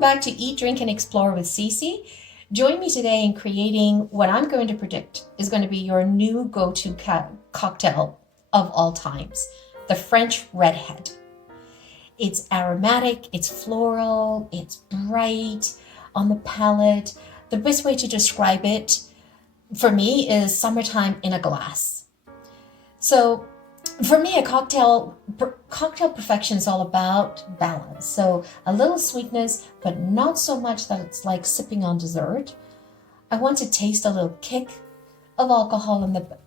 Welcome back to Eat, Drink, and Explore with Cece. Join me today in creating what I'm going to predict is going to be your new go-to cocktail of all times, the French Redhead. It's aromatic, it's floral, it's bright on the palate. The best way to describe it for me is summertime in a glass. So for me, a cocktail perfection is all about balance. So a little sweetness, but not so much that it's like sipping on dessert. I want to taste a little kick of alcohol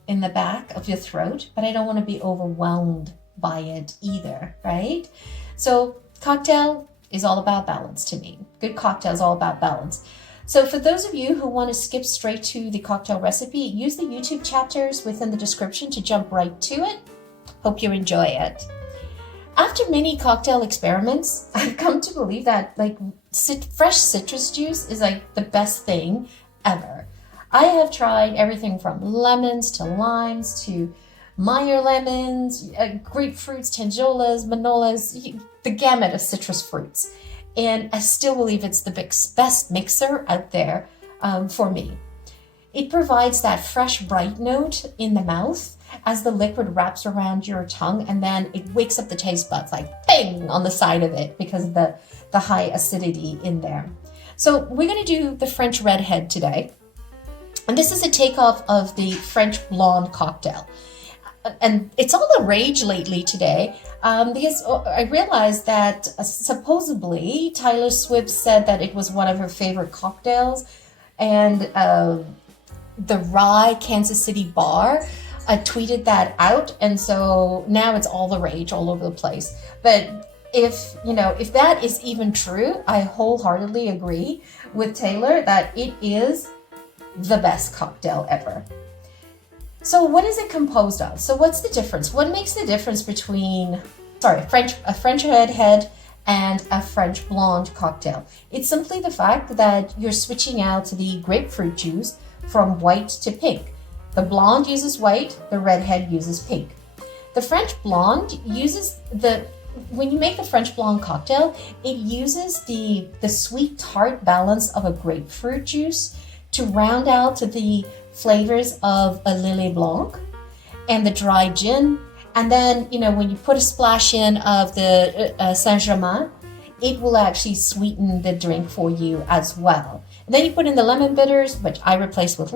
in the back of your throat, but I don't want to be overwhelmed by it either, right? So cocktail is all about balance to me. Good cocktail is all about balance. So for those of you who want to skip straight to the cocktail recipe, use the YouTube chapters within the description to jump right to it. Hope you enjoy it. After many cocktail experiments, I've come to believe that fresh citrus juice is like the best thing ever. I have tried everything from lemons to limes to Meyer lemons, grapefruits, tangeolas, manolas, the gamut of citrus fruits. And I still believe it's the best mixer out there for me. It provides that fresh, bright note in the mouth as the liquid wraps around your tongue, and then it wakes up the taste buds like bang on the side of it because of the high acidity in there. So we're going to do the French Redhead today. And this is a takeoff of the French Blond cocktail. And it's all the rage lately today because I realized that supposedly Taylor Swift said that it was one of her favorite cocktails, and the Rye Kansas City bar tweeted that out, and so now it's all the rage all over the place. But if that is even true, I wholeheartedly agree with Taylor that it is the best cocktail ever. So what is it composed of? So what's the difference? What makes the difference between a French Redhead and a French Blonde cocktail? It's simply the fact that you're switching out the grapefruit juice from white to pink. The blonde uses white, the redhead uses pink. The French Blonde uses when you make the French Blonde cocktail, it uses the sweet tart balance of a grapefruit juice to round out the flavors of a Lillet Blanc and the dry gin. And then, when you put a splash in of the Germain, it will actually sweeten the drink for you as well. And then you put in the lemon bitters, which I replace with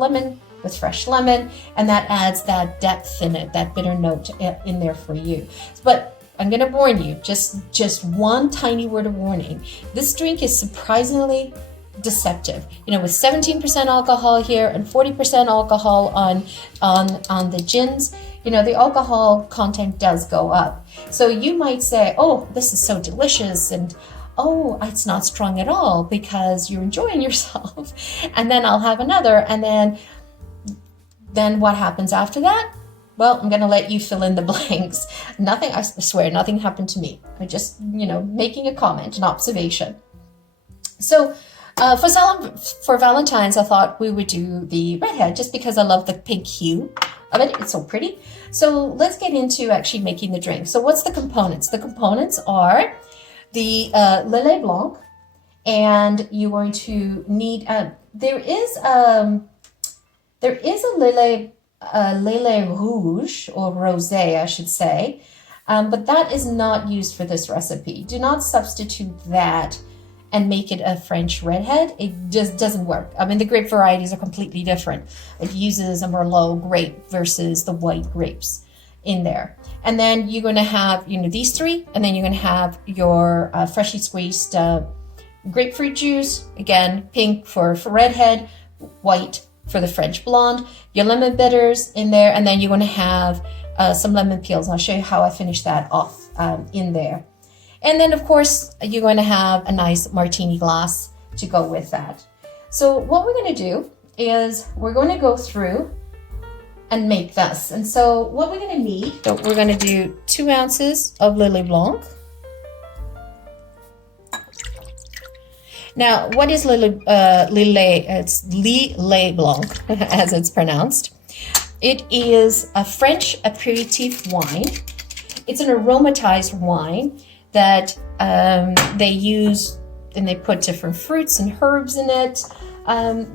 fresh lemon, and that adds that depth in it, that bitter note in there for you. But I'm going to warn you, just one tiny word of warning. This drink is surprisingly deceptive. With 17% alcohol here and 40% alcohol on the gins, the alcohol content does go up. So you might say, oh, this is so delicious, and oh, it's not strong at all because you're enjoying yourself. And then I'll have another, and then what happens after that? Well, I'm going to let you fill in the blanks. I swear, nothing happened to me. I'm just, making a comment, an observation. So for Valentine's, I thought we would do the redhead just because I love the pink hue of it. It's so pretty. So let's get into actually making the drink. So what's the components? The components are the Lillet Blanc, and you're going to need, there is a Lillet Rouge, or Rosé, I should say, but that is not used for this recipe. Do not substitute that and make it a French Redhead. It just doesn't work. I mean, the grape varieties are completely different. It uses a Merlot grape versus the white grapes in there. And then you're going to have, these three, and then you're going to have your freshly squeezed grapefruit juice. Again, pink for Redhead, white for the French Blonde, your lemon bitters in there, and then you're going to have some lemon peels. I'll show you how I finish that off in there. And then, of course, you're going to have a nice martini glass to go with that. So what we're going to do is we're going to go through and make this. And so what we're going to need, we're going to do 2 ounces of Lillet Blanc. Now, what is Lillet? It's Lillet Blanc, as it's pronounced. It is a French aperitif wine. It's an aromatized wine that they use and they put different fruits and herbs in it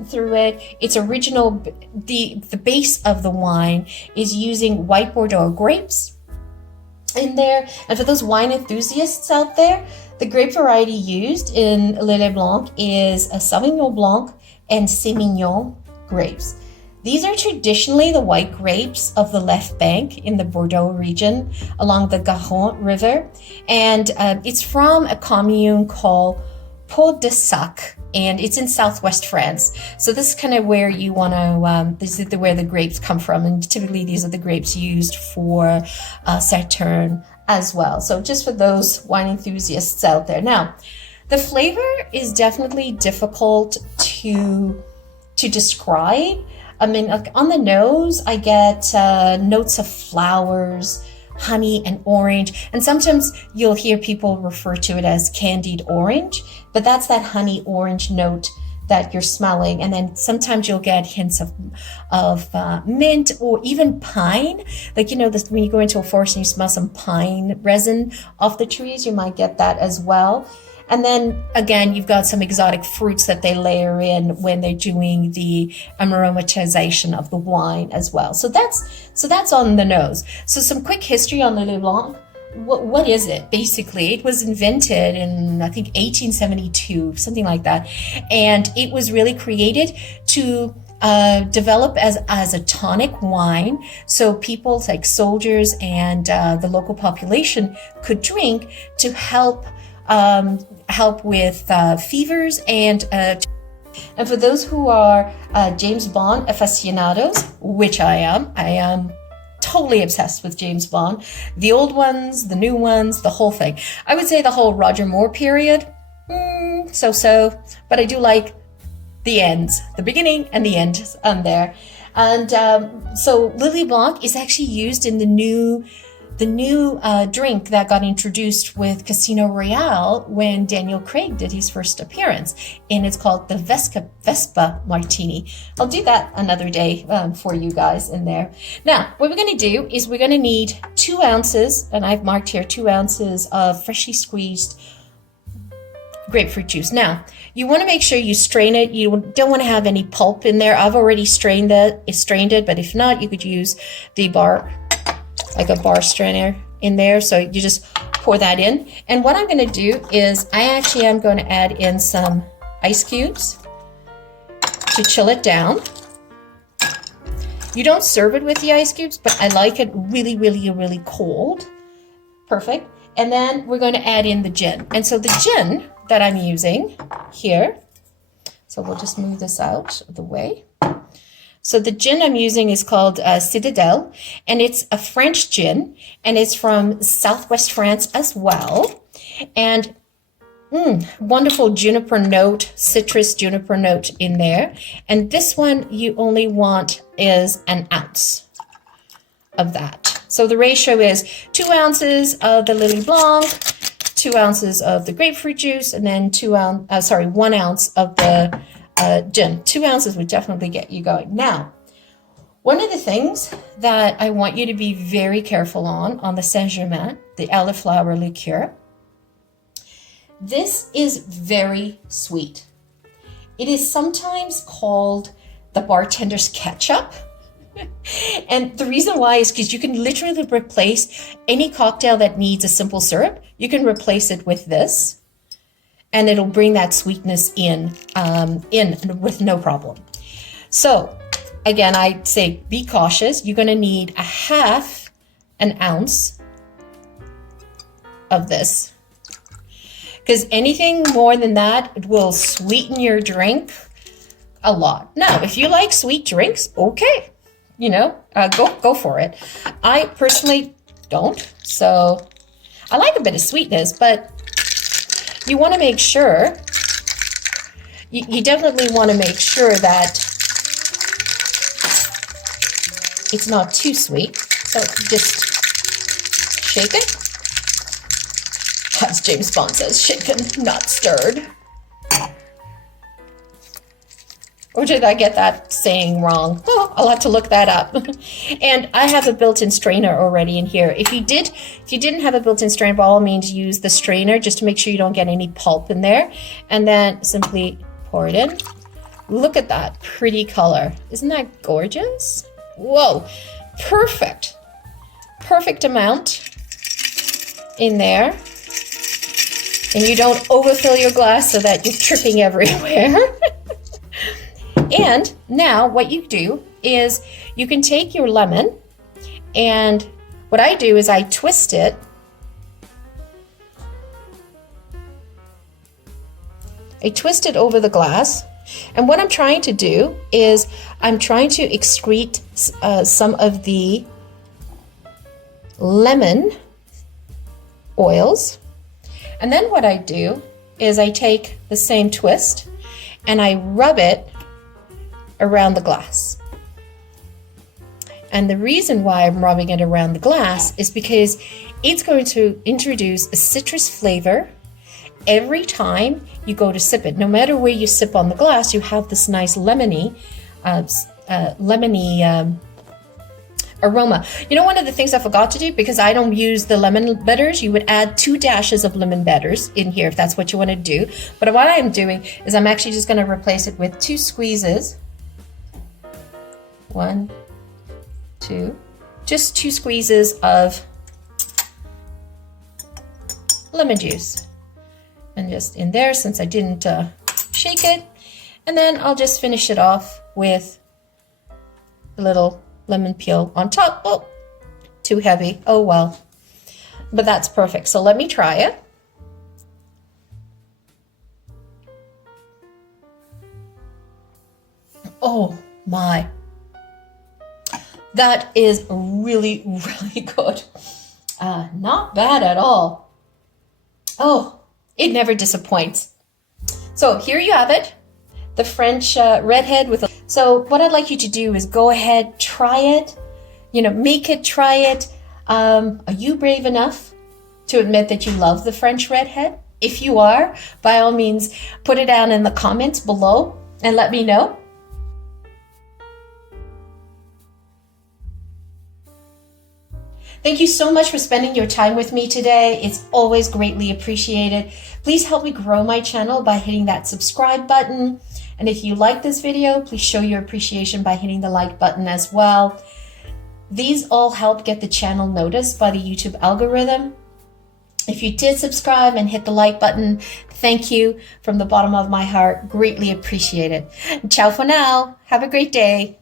through it. It's original. The base of the wine is using white Bordeaux grapes in there. And for those wine enthusiasts out there, the grape variety used in Lillet Blanc is a Sauvignon Blanc and Semillon grapes. These are traditionally the white grapes of the left bank in the Bordeaux region along the Garonne River. And it's from a commune called Pot de Sac, and it's in southwest France. So this is kind of where you want to, this is where the grapes come from. And typically these are the grapes used for Sauterne as well. So just for those wine enthusiasts out there. Now, the flavor is definitely difficult to describe. I mean, like on the nose, I get notes of flowers, honey, and orange. And sometimes you'll hear people refer to it as candied orange, but that's that honey orange note that you're smelling. And then sometimes you'll get hints of mint or even pine. Like, you know, this, when you go into a forest and you smell some pine resin off the trees, you might get that as well. And then again, you've got some exotic fruits that they layer in when they're doing the aromatization of the wine as well. So that's on the nose. So some quick history on Lillet Blanc. What is it? Basically, it was invented in, I think, 1872, something like that. And it was really created to develop as a tonic wine. So people like soldiers and the local population could drink to help with fevers and for those who are James Bond aficionados, which I am totally obsessed with James Bond. The old ones, the new ones, the whole thing. I would say the whole Roger Moore period, so, but I do like the ends, the beginning and the end there. And so Lillet Blanc is actually used in the new drink that got introduced with Casino Royale when Daniel Craig did his first appearance, and it's called the Vesper Martini. I'll do that another day for you guys in there. Now, what we're going to do is we're going to need 2 ounces, and I've marked here 2 ounces of freshly squeezed grapefruit juice. Now, you want to make sure you strain it. You don't want to have any pulp in there. I've already strained it, but if not, you could use the bar, like a bar strainer in there. So you just pour that in. And what I'm going to do is I actually am going to add in some ice cubes to chill it down. You don't serve it with the ice cubes, but I like it really, really, really cold. Perfect. And then we're going to add in the gin. And so the gin that I'm using here, so we'll just move this out of the way. So the gin I'm using is called Citadelle, and it's a French gin, and it's from southwest France as well. And wonderful juniper note, citrus juniper note in there. And this one you only want is an ounce of that. So the ratio is 2 ounces of the Lillet Blanc, 2 ounces of the grapefruit juice, and then 1 ounce of the gin. 2 ounces would definitely get you going. Now, one of the things that I want you to be very careful on the Saint-Germain, the elderflower liqueur, this is very sweet. It is sometimes called the bartender's ketchup. And the reason why is because you can literally replace any cocktail that needs a simple syrup. You can replace it with this, and it'll bring that sweetness in with no problem. So again, I'd say be cautious. You're going to need 1/2 ounce of this, because anything more than that, it will sweeten your drink a lot. Now, if you like sweet drinks, okay, you know, go for it. I personally don't, so I like a bit of sweetness, but you want to make sure, you definitely want to make sure that it's not too sweet. So just shake it. As James Bond says, shaken, not stirred. Or did I get that saying wrong? Oh, I'll have to look that up. And I have a built-in strainer already in here. If you didn't have a built-in strainer, by all means use the strainer just to make sure you don't get any pulp in there. And then simply pour it in. Look at that pretty color. Isn't that gorgeous? Whoa, perfect. Perfect amount in there. And you don't overfill your glass so that you're tripping everywhere. And now what you do is you can take your lemon, and what I do is I twist it. I twist it over the glass. And what I'm trying to do is I'm trying to excrete some of the lemon oils. And then what I do is I take the same twist and I rub it around the glass. And the reason why I'm rubbing it around the glass is because it's going to introduce a citrus flavor every time you go to sip it. No matter where you sip on the glass, you have this nice lemony aroma. You know, one of the things I forgot to do, because I don't use the lemon bitters, you would add 2 dashes of lemon bitters in here if that's what you want to do. But what I'm doing is I'm actually just going to replace it with 2 squeezes. 1, 2, just 2 squeezes of lemon juice. And just in there, since I didn't shake it. And then I'll just finish it off with a little lemon peel on top. Oh, too heavy. Oh well. But that's perfect. So let me try it. Oh my. That is really, really good. Not bad at all. Oh, it never disappoints. So here you have it. The French Redhead with a... So what I'd like you to do is go ahead, try it, make it, try it. Are you brave enough to admit that you love the French Redhead? If you are, by all means, put it down in the comments below and let me know. Thank you so much for spending your time with me today. It's always greatly appreciated. Please help me grow my channel by hitting that subscribe button. And if you like this video, please show your appreciation by hitting the like button as well. These all help get the channel noticed by the YouTube algorithm. If you did subscribe and hit the like button, thank you from the bottom of my heart. Greatly appreciate it. Ciao for now. Have a great day.